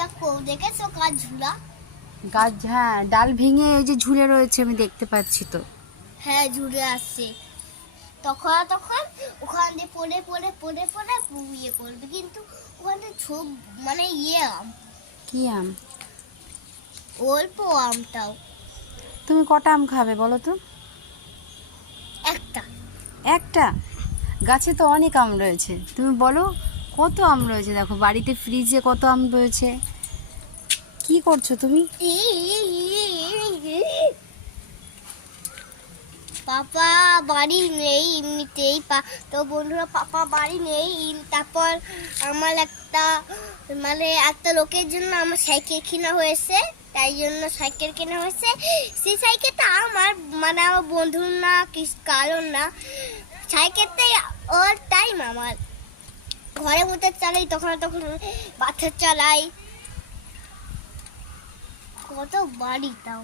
দেখো দেখেছো গাছ ঝুলা? গাছ, হ্যাঁ, ডাল ভেঙে ওই যে ঝুলে রয়েছে, আমি দেখতে পাচ্ছি তো। হ্যাঁ ঝুলে আসছে, তখন তখন ওখান দিয়ে পড়ে পড়ে পড়ে পড়ে ইয়ে করবে, কিন্তু ওখানে ছোপ মানে ইয়ে আম, কি আম? অল্প আমটাও। তুমি কটা আম খাবে বলো তো? একটা। একটা? গাছে তো অনেক আম রয়েছে, তুমি বলো কত আম রয়েছে। দেখো বাড়িতে ফ্রিজে কত আম রয়েছে। কি করছো তুমি? পাপা বাড়ি নেই এমনিতেই, তো বন্ধুরা পাপা বাড়ি নেই। তারপর আমার একটা লোকের জন্য আমার সাইকেল কেনা হয়েছে, তাই জন্য সাইকেল কেনা হয়েছে। সেই সাইকেলটা আমার আমার বন্ধুর না, কারণ না, সাইকেলটাই অল টাইম আমার ঘরের মধ্যে চালাই, তখন তখন বাচ্চা চালাই। কত বাড়ি তাও